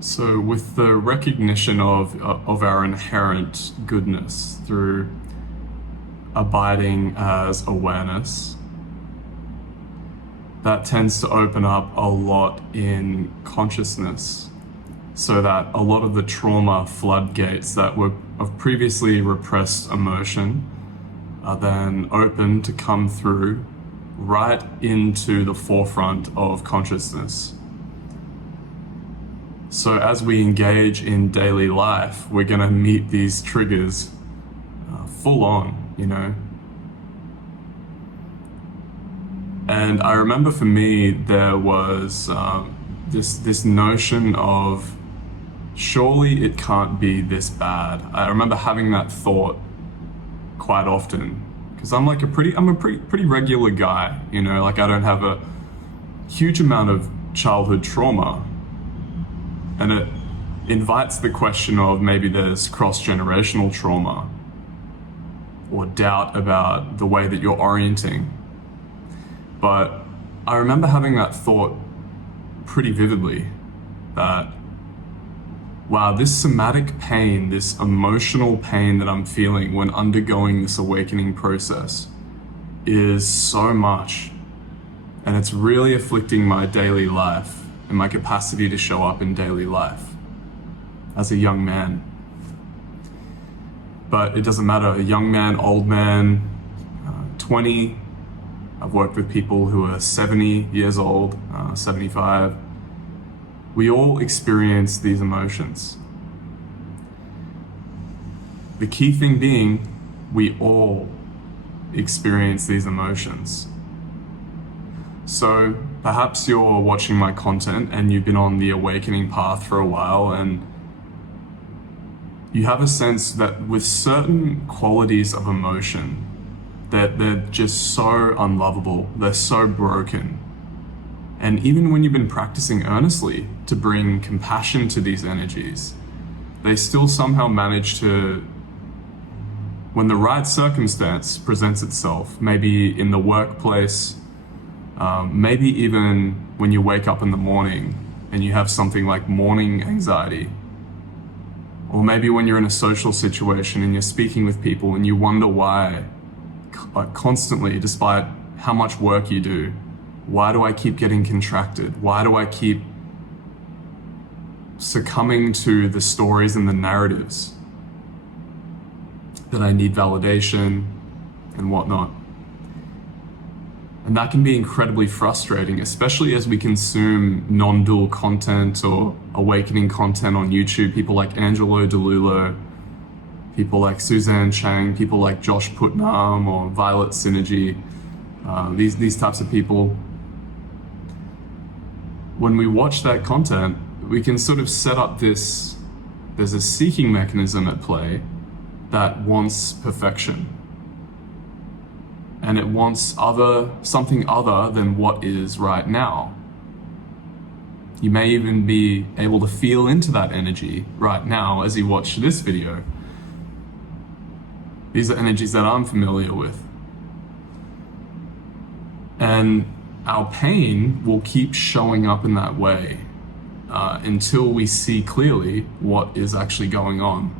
So with the recognition of our inherent goodness through abiding as awareness, that tends to open up a lot in consciousness, so that a lot of the trauma floodgates that were of previously repressed emotion are then open to come through right into the forefront of consciousness. So as we engage in daily life, we're going to meet these triggers full on, you know. And I remember for me, there was this notion of, surely it can't be this bad. I remember having that thought quite often, because I'm a pretty regular guy, you know, like I don't have a huge amount of childhood trauma. And it invites the question of maybe there's cross-generational trauma or doubt about the way that you're orienting. But I remember having that thought pretty vividly, that, wow, this somatic pain, this emotional pain that I'm feeling when undergoing this awakening process is so much. And it's really afflicting my daily life and my capacity to show up in daily life as a young man. But it doesn't matter, a young man, old man, 20, I've worked with people who are 70 years old, 75. We all experience these emotions. The key thing being, we all experience these emotions. So perhaps you're watching my content and you've been on the awakening path for a while, and you have a sense that with certain qualities of emotion, that they're just so unlovable, they're so broken. And even when you've been practicing earnestly to bring compassion to these energies, they still somehow manage to, when the right circumstance presents itself, maybe in the workplace, maybe even when you wake up in the morning and you have something like morning anxiety, or maybe when you're in a social situation and you're speaking with people and you wonder why, like constantly, despite how much work you do, why do I keep getting contracted? Why do I keep succumbing to the stories and the narratives that I need validation and whatnot? And that can be incredibly frustrating, especially as we consume non-dual content or awakening content on YouTube. People like Angelo Dilullo, people like Suzanne Chang, people like Josh Putnam or Violet Synergy, these types of people. When we watch that content, we can sort of set up there's a seeking mechanism at play that wants perfection. And it wants something other than what is right now. You may even be able to feel into that energy right now as you watch this video. These are energies that I'm familiar with. And our pain will keep showing up in that way until we see clearly what is actually going on.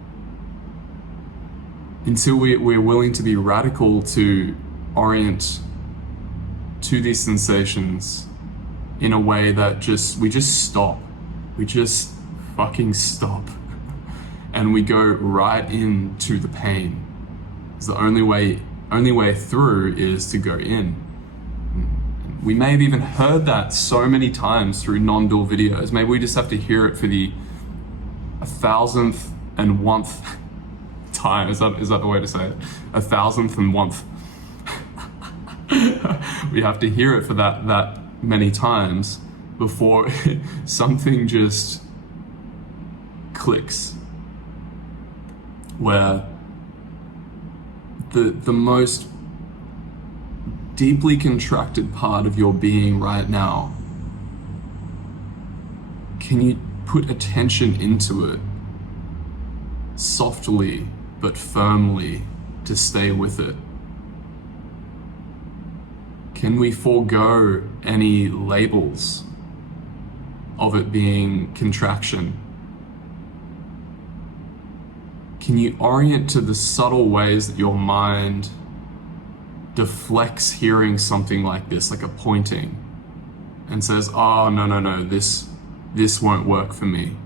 Until we're willing to be radical to orient to these sensations in a way that we just stop. We just fucking stop. And we go right into the pain. Because the only way through is to go in. We may have even heard that so many times through non-dual videos. Maybe we just have to hear it for the 1,000th time. Is that the way to say it? 1,000th. We have to hear it for that many times before something just clicks, where the most deeply contracted part of your being right now, can you put attention into it softly but firmly to stay with it? Can we forego any labels of it being contraction can you orient to the subtle ways that your mind deflects hearing something like this, like a pointing, and says, oh, no, this won't work for me.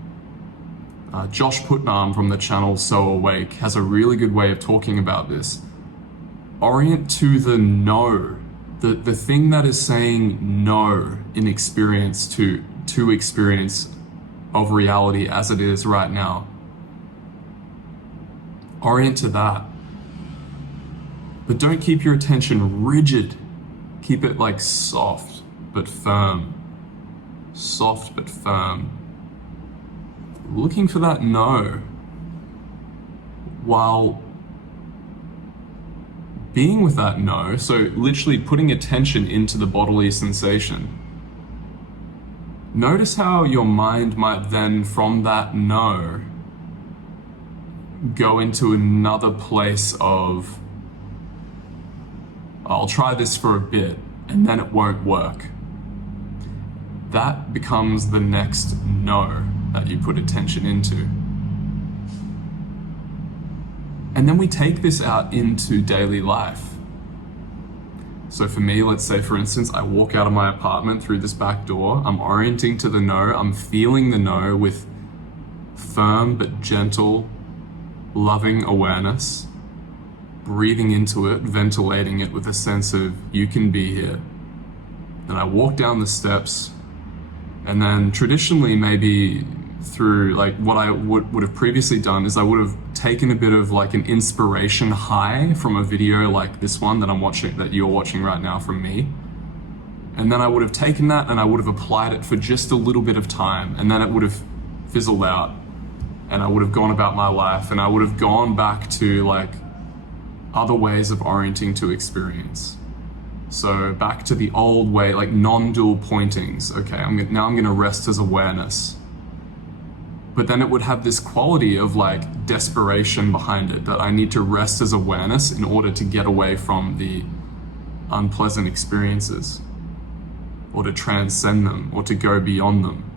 Josh Putnam from the channel So Awake has a really good way of talking about this. Orient to the no, the thing that is saying no in experience to experience of reality as it is right now. Orient to that. But don't keep your attention rigid. Keep it like soft but firm. Soft but firm. Looking for that no, while being with that no, so literally putting attention into the bodily sensation. Notice how your mind might then, from that no, go into another place of, I'll try this for a bit, and then it won't work. That becomes the next no that you put attention into. And then we take this out into daily life. So for me, let's say for instance, I walk out of my apartment through this back door, I'm orienting to the no, I'm feeling the no with firm but gentle, loving awareness, breathing into it, ventilating it with a sense of, you can be here. Then I walk down the steps, and then traditionally maybe through like what I would have previously done is I would have taken a bit of like an inspiration high from a video like this one that I'm watching, that you're watching right now from me. And then I would have taken that and I would have applied it for just a little bit of time, and then it would have fizzled out and I would have gone about my life, and I would have gone back to like other ways of orienting to experience. So back to the old way, like non-dual pointings. Okay, now I'm gonna rest as awareness. But then it would have this quality of like desperation behind it, that I need to rest as awareness in order to get away from the unpleasant experiences, or to transcend them, or to go beyond them,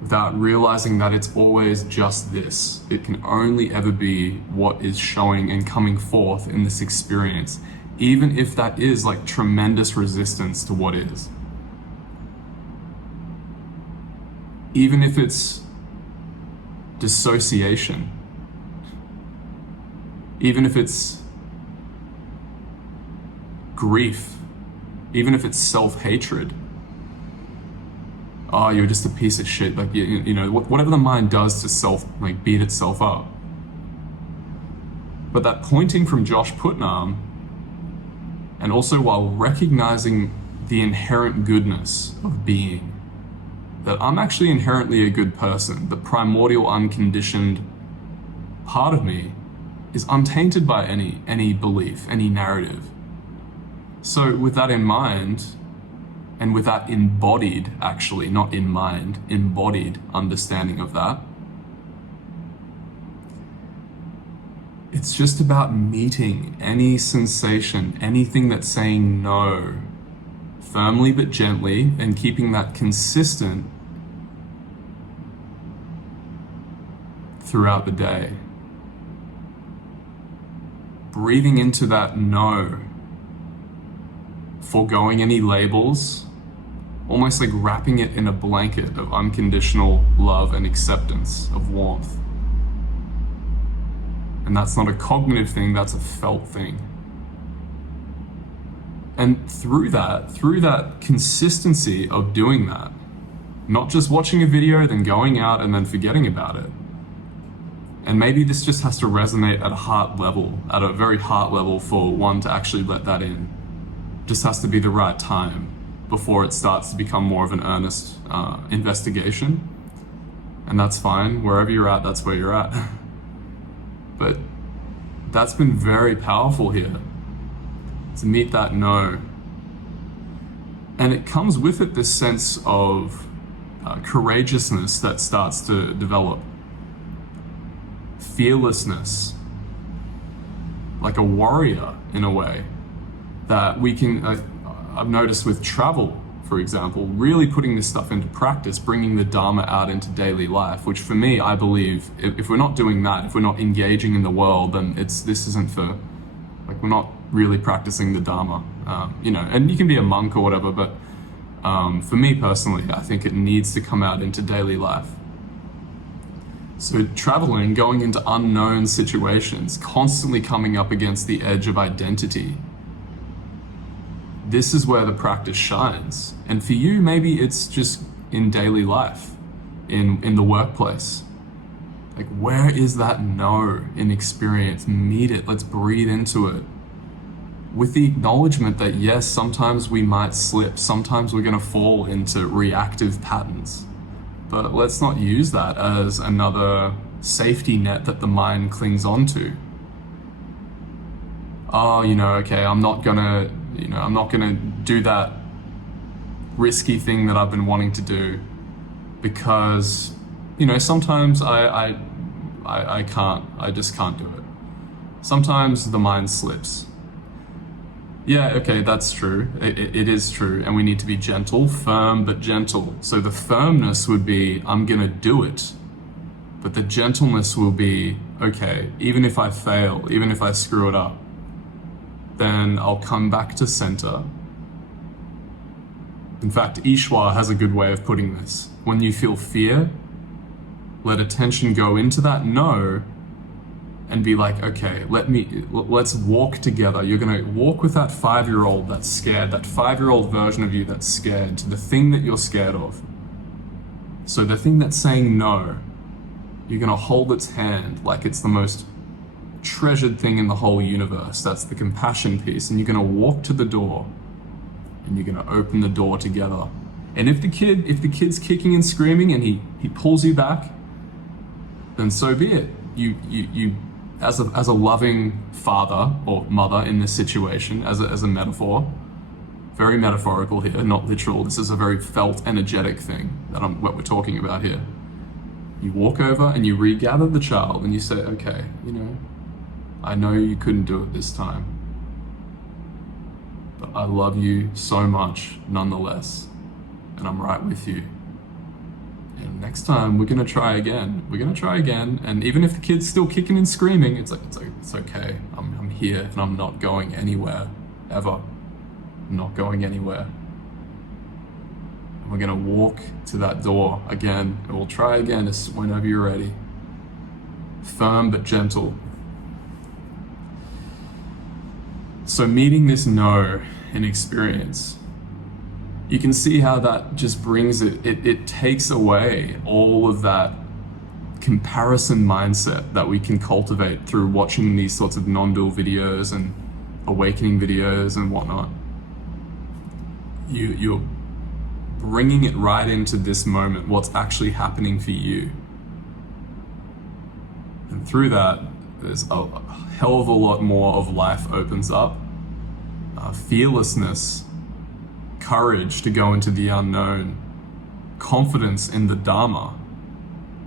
without realizing that it's always just this. It can only ever be what is showing and coming forth in this experience, even if that is like tremendous resistance to what is. Even if it's dissociation, even if it's grief, even if it's self-hatred. Oh, you're just a piece of shit. Like, you know, whatever the mind does to like beat itself up. But that pointing from Josh Putnam, and also while recognizing the inherent goodness of being, that I'm actually inherently a good person. The primordial unconditioned part of me is untainted by any belief, any narrative. So with that in mind, and with that embodied, actually, not in mind, embodied understanding of that, it's just about meeting any sensation, anything that's saying no, firmly but gently, and keeping that consistent throughout the day. Breathing into that no, foregoing any labels, almost like wrapping it in a blanket of unconditional love and acceptance, of warmth. And that's not a cognitive thing, that's a felt thing. And through that consistency of doing that, not just watching a video, then going out and then forgetting about it. And maybe this just has to resonate at a heart level, at a very heart level, for one to actually let that in. Just has to be the right time before it starts to become more of an earnest investigation. And that's fine, wherever you're at, that's where you're at. But that's been very powerful here, to meet that no. And it comes with it this sense of courageousness that starts to develop. Fearlessness, like a warrior in a way, that we can, I've noticed with travel, for example, really putting this stuff into practice, bringing the Dharma out into daily life, which for me, I believe, if we're not doing that, if we're not engaging in the world, then this isn't for, like, we're not really practicing the Dharma, and you can be a monk or whatever, but for me personally, I think it needs to come out into daily life. So traveling, going into unknown situations, constantly coming up against the edge of identity, this is where the practice shines. And for you, maybe it's just in daily life, in the workplace. Like, where is that no in experience? Meet it, let's breathe into it. With the acknowledgement that yes, sometimes we might slip, sometimes we're gonna fall into reactive patterns. But let's not use that as another safety net that the mind clings onto. Oh, okay, I'm not gonna do that risky thing that I've been wanting to do because, sometimes I just can't do it. Sometimes the mind slips. Yeah, okay, that's true. It is true. And we need to be gentle, firm, but gentle. So the firmness would be, I'm gonna do it. But the gentleness will be, okay, even if I fail, even if I screw it up, then I'll come back to center. In fact, Ishwar has a good way of putting this. When you feel fear, let attention go into that no, and be like, okay, let's walk together. You're gonna walk with that 5-year-old that's scared, that 5-year-old version of you that's scared, to the thing that you're scared of. So the thing that's saying no, you're gonna hold its hand like it's the most treasured thing in the whole universe. That's the compassion piece. And you're gonna walk to the door and you're gonna open the door together. And if the kid's kicking and screaming and he pulls you back, then so be it. You as a loving father or mother in this situation, as a metaphor, very metaphorical here, not literal. This is a very felt, energetic thing what we're talking about here. You walk over and you regather the child and you say, okay, I know you couldn't do it this time, but I love you so much nonetheless, and I'm right with you. And next time we're gonna try again. And even if the kid's still kicking and screaming, it's okay. I'm here and I'm not going anywhere, ever. I'm not going anywhere. And we're gonna walk to that door again, and we'll try again whenever you're ready. Firm but gentle. So meeting this no in experience, you can see how that just brings it takes away all of that comparison mindset that we can cultivate through watching these sorts of non-dual videos and awakening videos and whatnot. You're bringing it right into this moment, what's actually happening for you. And through that, there's a hell of a lot more of life opens up. Fearlessness, courage to go into the unknown, confidence in the Dharma,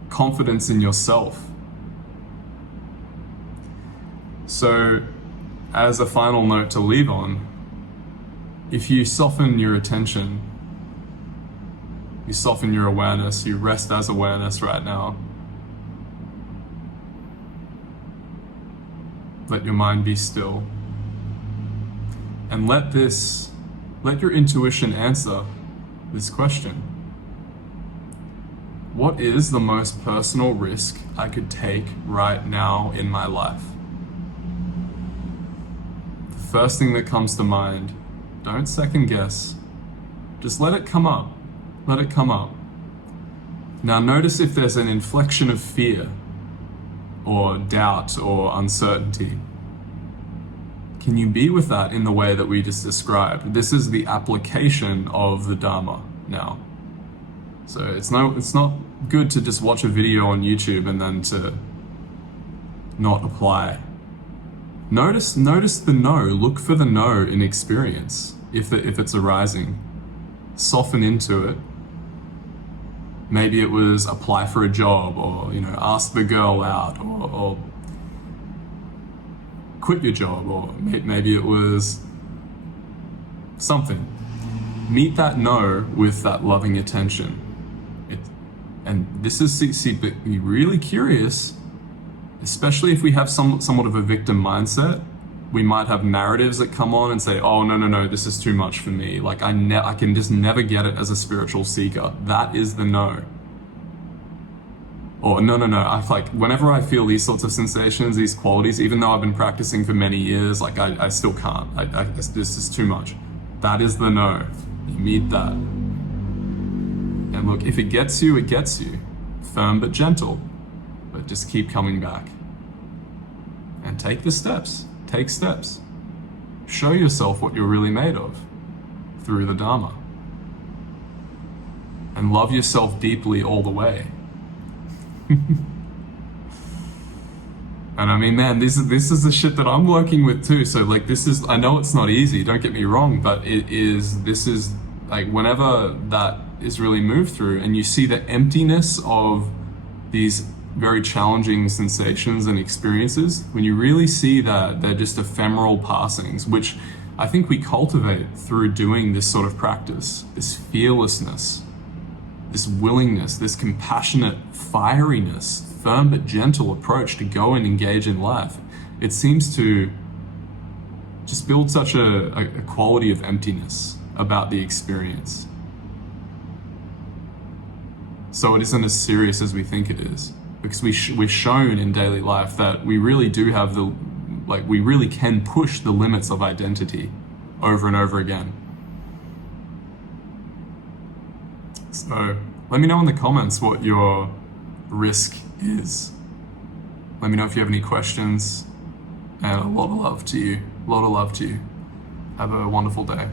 confidence in yourself. So, as a final note to leave on, if you soften your attention, you soften your awareness, you rest as awareness right now, let your mind be still, and let your intuition answer this question. What is the most personal risk I could take right now in my life? The first thing that comes to mind, don't second guess. Just let it come up. Let it come up. Now notice if there's an inflection of fear or doubt or uncertainty. Can you be with that in the way that we just described? This is the application of the Dharma now. So it's not good to just watch a video on YouTube and then to not apply. Notice the no. Look for the no in experience if it's arising. Soften into it. Maybe it was apply for a job, or ask the girl out, or quit your job, or maybe it was something. meet that no with that loving attention. And this is, see, but be really curious, especially if we have somewhat of a victim mindset. We might have narratives that come on and say, oh, no, this is too much for me. Like I can just never get it as a spiritual seeker. That is the no. Or no, I like, whenever I feel these sorts of sensations, these qualities, even though I've been practicing for many years, like I still can't. This is too much. That is the no. You meet that. And look, if it gets you, it gets you. Firm but gentle. But just keep coming back. And take the steps. Take steps. Show yourself what you're really made of through the Dharma. And love yourself deeply all the way. And I mean, man, this is the shit that I'm working with too. So like, I know it's not easy, don't get me wrong, but this is like, whenever that is really moved through and you see the emptiness of these very challenging sensations and experiences, when you really see that they're just ephemeral passings, which I think we cultivate through doing this sort of practice, this fearlessness, this willingness, this compassionate fieriness, firm but gentle approach to go and engage in life, it seems to just build such a quality of emptiness about the experience. So it isn't as serious as we think it is, because we're shown in daily life that we really do have we really can push the limits of identity over and over again. So let me know in the comments what your risk is. Let me know if you have any questions, and a lot of love to you. Have a wonderful day.